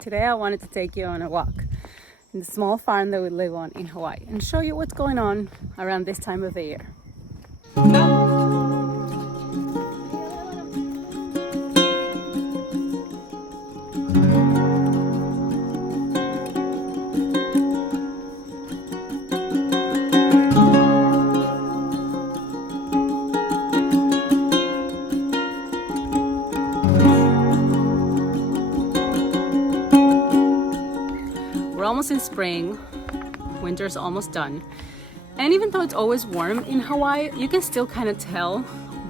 Today I wanted to take you on a walk in the small farm that we live on in Hawaii and show you what's going on around this time of the year. We're almost in spring, winter's almost done. And even though it's always warm in Hawaii, you can still kind of tell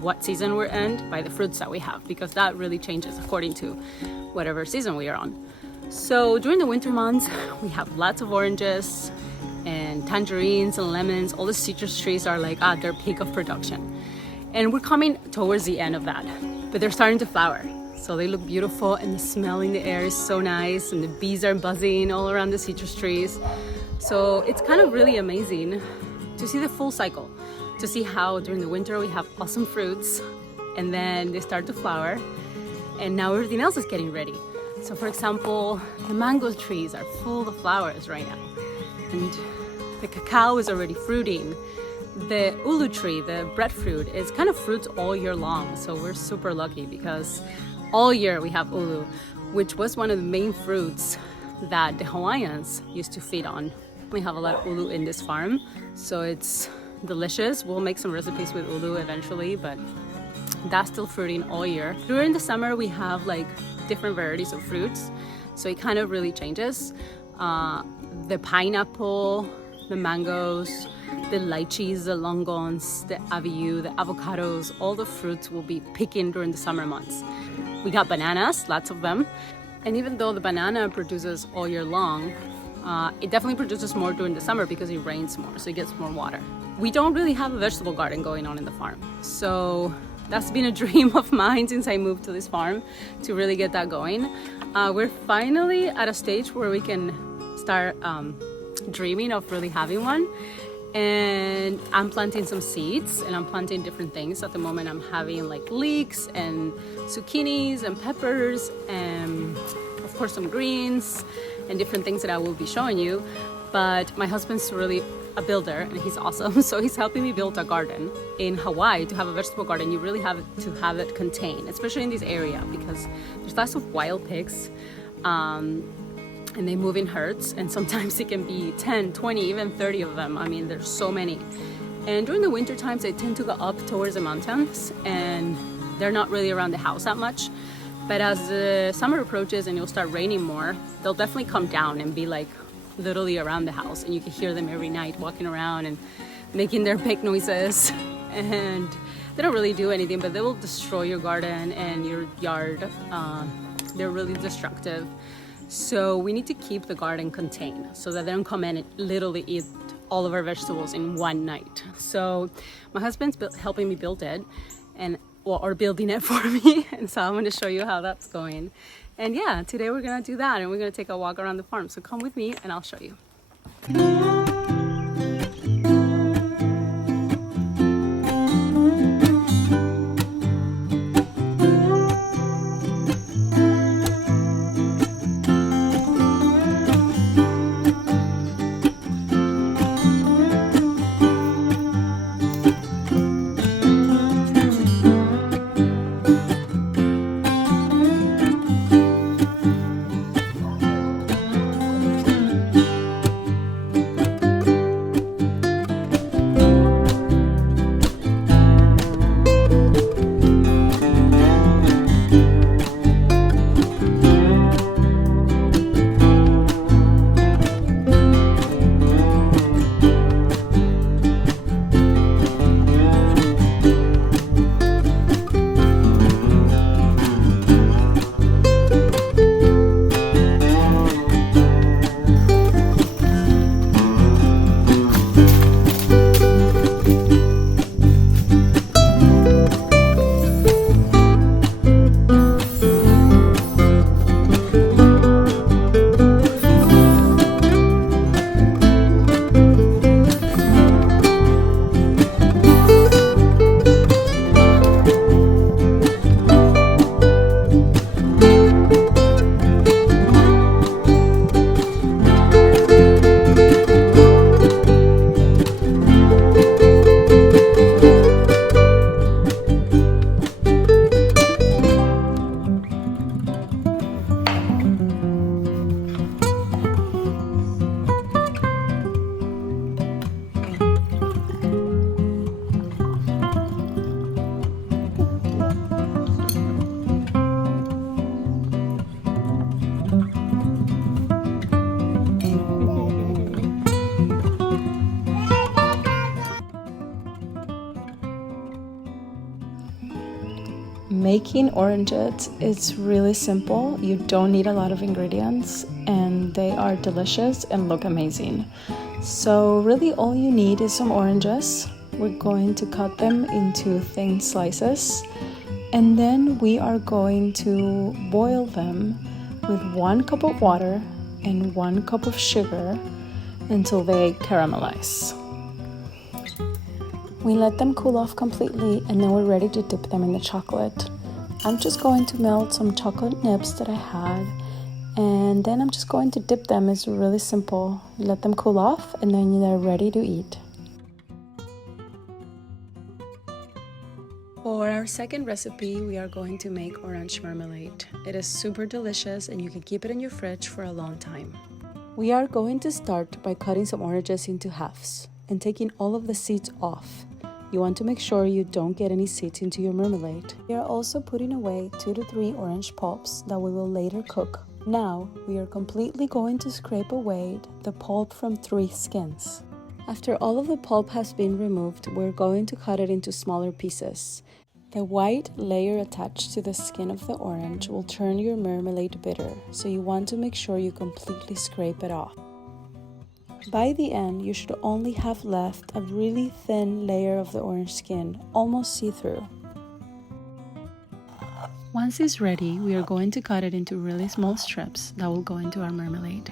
what season we're in by the fruits that we have, because that really changes according to whatever season we are on. So during the winter months, we have lots of oranges and tangerines and lemons. All the citrus trees are like at their peak of production. And we're coming towards the end of that, but they're starting to flower. So they look beautiful and the smell in the air is so nice and the bees are buzzing all around the citrus trees. So it's kind of really amazing to see the full cycle, to see how during the winter we have awesome fruits and then they start to flower and now everything else is getting ready. So for example, the mango trees are full of flowers right now and the cacao is already fruiting. The ulu tree, the breadfruit, is kind of fruits all year long. So we're super lucky because all year we have ulu, which was one of the main fruits that the Hawaiians used to feed on. We have a lot of ulu in this farm, so it's delicious. We'll make some recipes with ulu eventually, but that's still fruiting all year. During the summer, we have like different varieties of fruits, so it kind of really changes. The pineapple, the mangoes, the lychees, the longons, the aviu, the avocados, all the fruits will be picking during the summer months. We got bananas, lots of them. And even though the banana produces all year long, it definitely produces more during the summer because it rains more, so it gets more water. We don't really have a vegetable garden going on in the farm. So that's been a dream of mine since I moved to this farm, to really get that going. We're finally at a stage where we can start dreaming of really having one. And I'm planting some seeds and I'm planting different things. At the moment I'm having like leeks and zucchinis and peppers and of course some greens and different things that I will be showing you. But my husband's really a builder and he's awesome, so he's helping me build a garden. In Hawaii, to have a vegetable garden, you really have to have it contained, especially in this area because there's lots of wild pigs. And they move in herds and sometimes it can be 10, 20, even 30 of them. I mean, there's so many. And during the winter times, they tend to go up towards the mountains and they're not really around the house that much. But as the summer approaches and it'll start raining more, they'll definitely come down and be like literally around the house. And you can hear them every night walking around and making their pig noises. And they don't really do anything, but they will destroy your garden and your yard. They're really destructive. So we need to keep the garden contained so that they don't come in and literally eat all of our vegetables in one night. So my husband's helping me build it or building it for me. And so I'm going to show you how that's going. And yeah, today we're going to do that and we're going to take a walk around the farm. So come with me and I'll show you. Making orangettes is really simple. You don't need a lot of ingredients and they are delicious and look amazing. So really all you need is some oranges. We're going to cut them into thin slices and then we are going to boil them with 1 cup of water and 1 cup of sugar until they caramelize. We let them cool off completely and then we're ready to dip them in the chocolate. I'm just going to melt some chocolate nibs that I had and then I'm just going to dip them. It's really simple. You let them cool off and then they're ready to eat. For our second recipe, we are going to make orange marmalade. It is super delicious and you can keep it in your fridge for a long time. We are going to start by cutting some oranges into halves and taking all of the seeds off. You want to make sure you don't get any seeds into your marmalade. We are also putting away 2 to 3 orange pulps that we will later cook. Now, we are completely going to scrape away the pulp from 3 skins. After all of the pulp has been removed, we're going to cut it into smaller pieces. The white layer attached to the skin of the orange will turn your marmalade bitter, so you want to make sure you completely scrape it off. By the end, you should only have left a really thin layer of the orange skin, almost see-through. Once it's ready, we are going to cut it into really small strips that will go into our marmalade.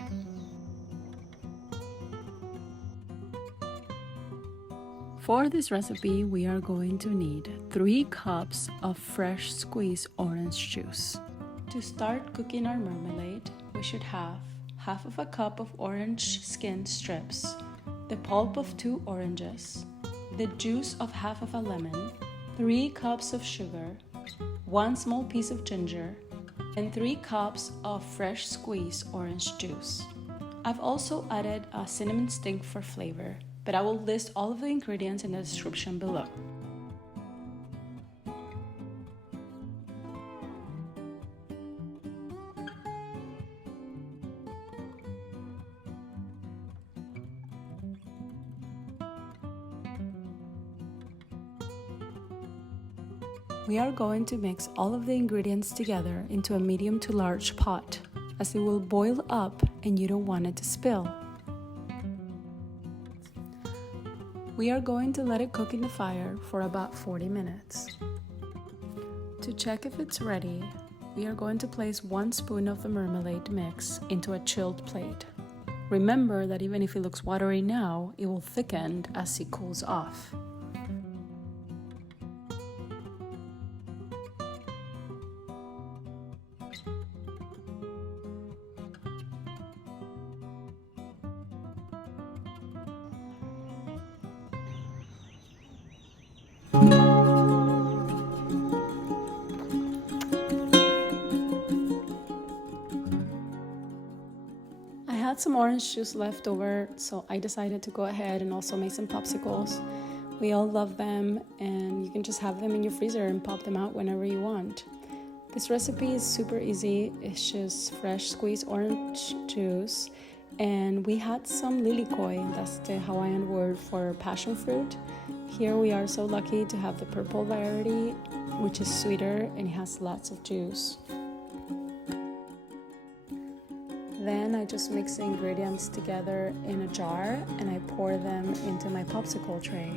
For this recipe, we are going to need 3 cups of fresh squeezed orange juice. To start cooking our marmalade, we should have half of a cup of orange skin strips, the pulp of 2 oranges, the juice of half of a lemon, 3 cups of sugar, 1 small piece of ginger, and 3 cups of fresh squeezed orange juice. I've also added a cinnamon stick for flavor, but I will list all of the ingredients in the description below. We are going to mix all of the ingredients together into a medium to large pot, as it will boil up and you don't want it to spill. We are going to let it cook in the fire for about 40 minutes. To check if it's ready, we are going to place 1 spoon of the marmalade mix into a chilled plate. Remember that even if it looks watery now, it will thicken as it cools off. I had some orange juice left over, so I decided to go ahead and also make some popsicles. We all love them and you can just have them in your freezer and pop them out whenever you want. This recipe is super easy. It's just fresh squeezed orange juice, and we had some lilikoi, that's the Hawaiian word for passion fruit. Here we are so lucky to have the purple variety, which is sweeter and it has lots of juice. Then I just mix the ingredients together in a jar and I pour them into my popsicle tray.